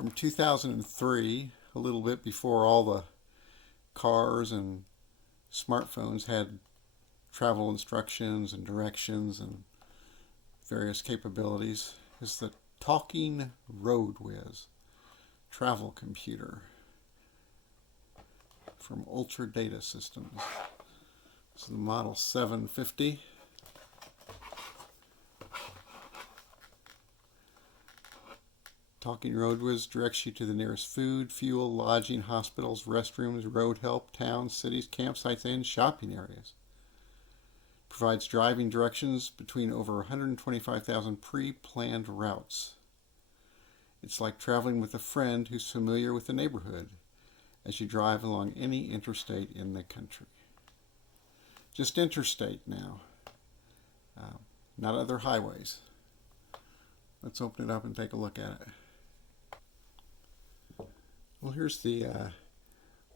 from 2003, a little bit before all the cars and smartphones had travel instructions and directions and various capabilities, is the talking road whiz travel computer from Ultra Data Systems. This is the model 750. Talking Road Whiz directs you to the nearest food, fuel, lodging, hospitals, restrooms, road help, towns, cities, campsites, and shopping areas. Provides driving directions between over 125,000 pre-planned routes. It's like traveling with a friend who's familiar with the neighborhood as you drive along any interstate in the country. Just interstate now, not other highways. Let's open it up and take a look at it. Well, here's the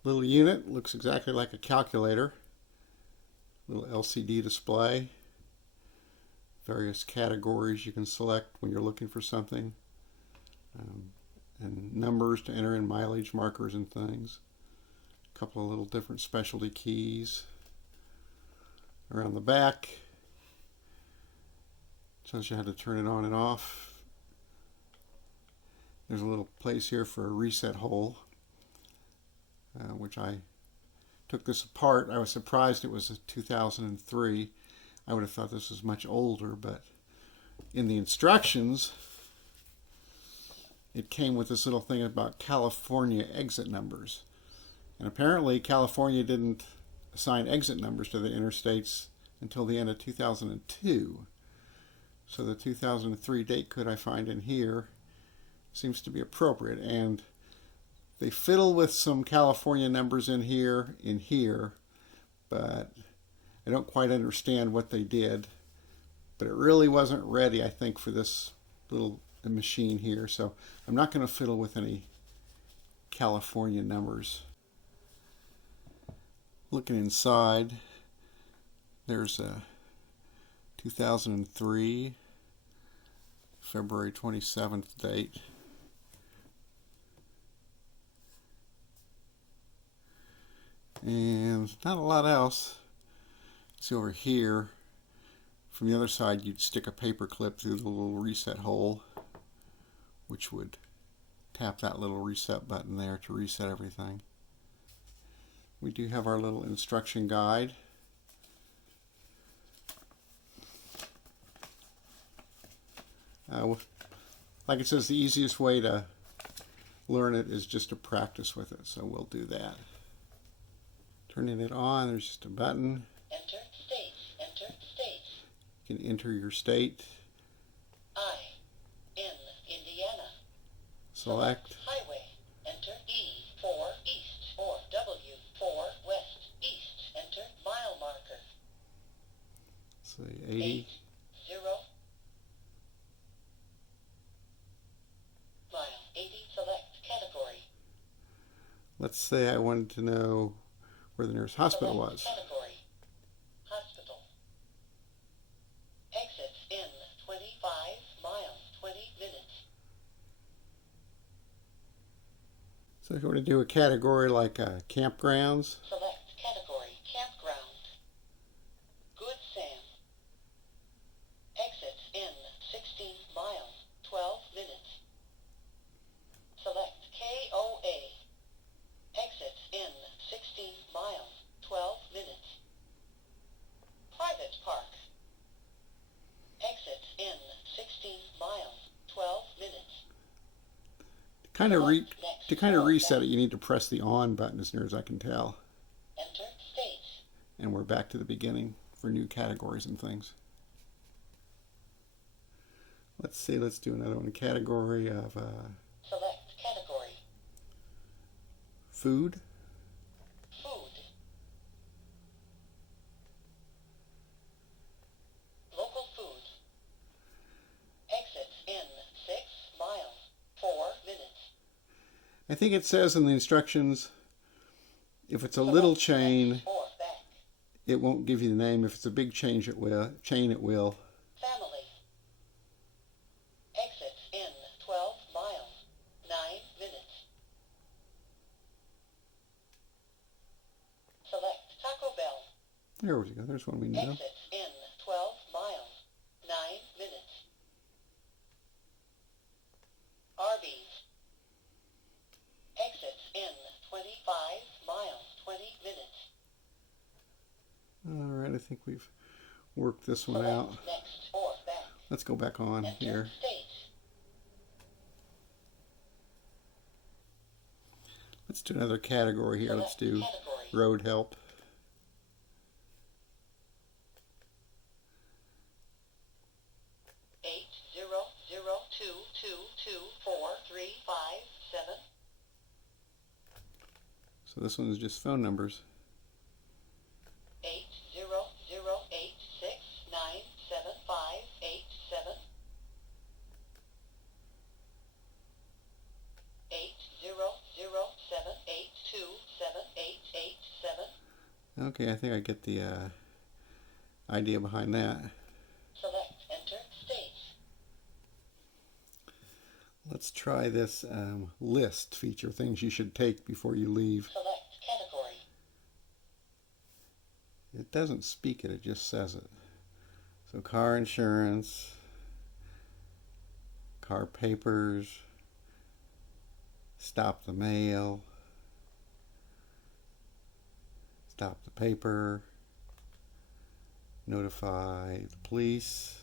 little unit. Looks exactly like a calculator. Little LCD display. Various categories you can select when you're looking for something. And numbers to enter in mileage markers and things. A couple of little different specialty keys. Around the back, tells you how to turn it on and off. There's a little place here for a reset hole, which I took this apart. I was surprised it was a 2003. I would have thought this was much older, but in the instructions, it came with this little thing about California exit numbers. And apparently California didn't assign exit numbers to the interstates until the end of 2002. So the 2003 date code I find in here seems to be appropriate, and they fiddle with some California numbers in here, but I don't quite understand what they did. But it really wasn't ready, I think, for this little machine here, so I'm not going to fiddle with any California numbers. Looking inside, there's a 2003 February 27th date. And not a lot else. See over here, from the other side, you'd stick a paper clip through the little reset hole, which would tap that little reset button there to reset everything. We do have our little instruction guide. Like it says, the easiest way to learn it is just to practice with it, so we'll do that. Turning it on, there's just a button. Enter state. Enter state. You can enter your state. I. In. Indiana. Select. Highway. Enter E. 4 east or W. 4 west. East. Enter mile marker. Say 80. 0 mile. 80. Select category. Let's say I wanted to know where the nearest hospital Select was. category. Hospital. Exits in 25 miles. 20 minutes. So if you want to do a category like campgrounds, Select category. Campground. Good Sam. Exits in 16 miles. 12 minutes. Select KOA. Exits in 16 miles. 12 minutes. Private park. Exits in 16 miles. 12 minutes. to kind of reset it, you need to press the on button, as near as I can tell. Enter state. And we're back to the beginning for new categories and things. Let's see, let's do another one. A category of Select category. food. Food. Local food. Exits in 6 miles. 4 minutes. I think it says in the instructions, if it's a little chain, Or back. it won't give you the name. If it's a big chain, it will. Family. Exits in 12 miles. 9 There we go. There's one we know. Exits in 12 miles, 9 minutes. Arby's. Exits in 25 miles, 20 minutes. All right, I think we've worked this one Select out. next or back. Let's go back on Enter here. state. Let's do another category here. Let's do Category. road help. Eight zero zero two two two 4 3 5 7. So this one is just phone numbers. 8 0 0 8 6 9 7 5 8 7. 8 0 0 7 8 2 7 8 8 7. Okay, I think I get the idea behind that. Select enter states. Let's try this list feature, things you should take before you leave. Select category. It doesn't speak it, it just says it. So car insurance, car papers, stop the mail, stop the paper, notify the police,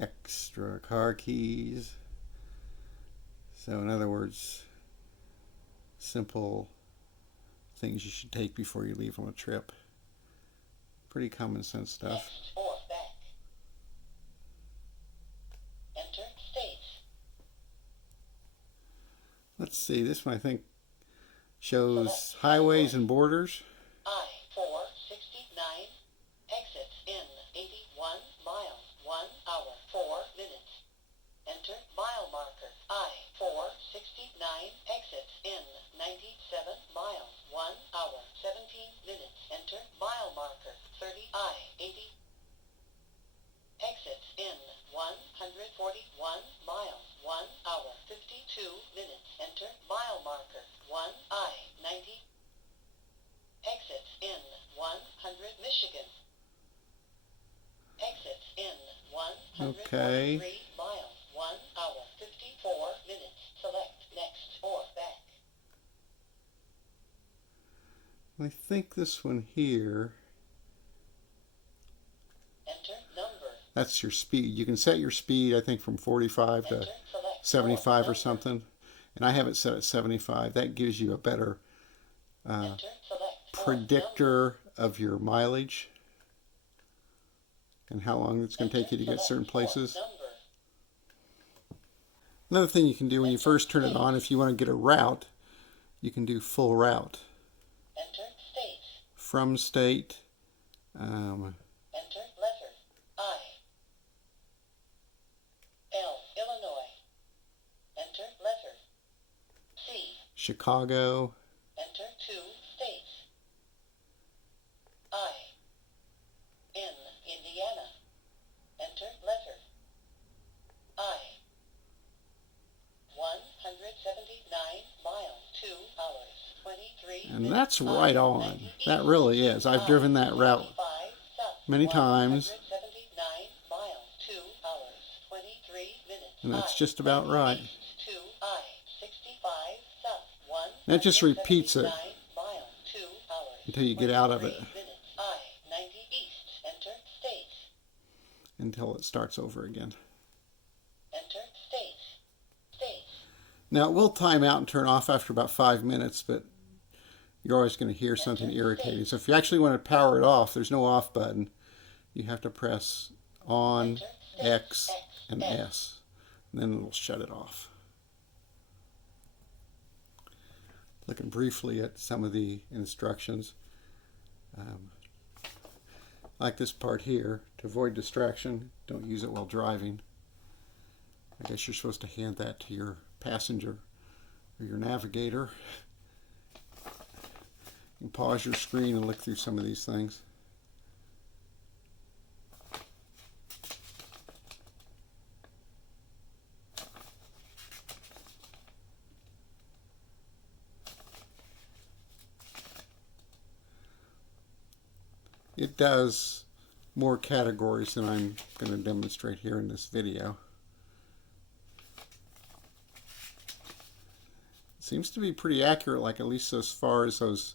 extra car keys. So in other words, simple things you should take before you leave on a trip. Pretty common sense stuff. Next or back. Enter states. Let's see, this one I think shows highways and borders. I-469. Exits in 81 miles, 1 hour, 4 minutes. Enter mile marker. I-469. Exits in 97 miles, 1 hour, 17 minutes. Enter mile marker. 30 I-80. Exits in 141 miles, 1 hour, 52 minutes. Enter mile marker. 1 I-90. Exits in 100 Michigan. Exits in 143 miles, 1 hour, 54 minutes. Select next or back. I think this one here, Enter number. that's your speed. You can set your speed, I think, from 45 Enter to select 75 or number. something. And I have it set at 75. That gives you a better Enter select number. predictor of your mileage and how long it's going to take you to get certain places. Number. Another thing you can do when you first turn it on, if you want to get a route, you can do full route. Enter state. From state, Enter letter. I. L. Illinois. Enter letter. C. Chicago, Enter 2 states. I. N. Indiana. Enter letter. I. 179 miles, 2 hours, 23 and minutes. that's right on. That really is. I've driven that route many times, 179 miles, 2 hours, 23 minutes. and that's just about right. 2 I-65 south, 1. That just repeats it miles, 2 hours, until you get out of it, 23 minutes. I-90 east. Enter state. until it starts over again. Enter state. State. Now, it will time out and turn off after about 5 minutes, but you're always going to hear something irritating. So if you actually want to power it off, there's no off button. You have to press on, X, and S, and then it'll shut it off. Looking briefly at some of the instructions. Like this part here, to avoid distraction, don't use it while driving. I guess you're supposed to hand that to your passenger or your navigator. You can pause your screen and look through some of these things. it does more categories than I'm going to demonstrate here in this video. It seems to be pretty accurate, like at least as far as those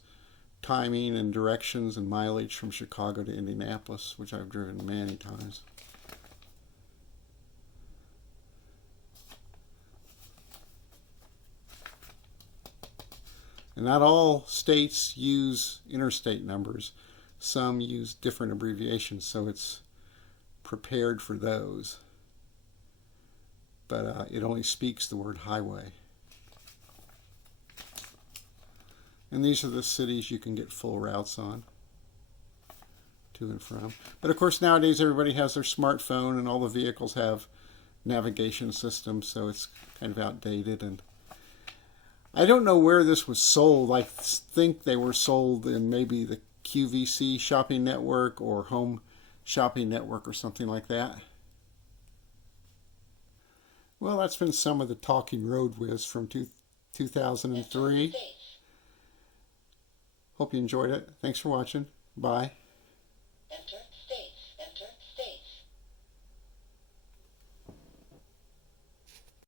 timing and directions and mileage from Chicago to Indianapolis, which I've driven many times. And not all states use interstate numbers. Some use different abbreviations, so it's prepared for those. But it only speaks the word highway. And these are the cities you can get full routes on, to and from. But of course nowadays everybody has their smartphone and all the vehicles have navigation systems, so it's kind of outdated. And I don't know where this was sold. I think they were sold in maybe the QVC shopping network or Home Shopping Network or something like that. Well, that's been some of the Talking Road Whiz from 2003. Hope you enjoyed it. Thanks for watching. Bye. Enter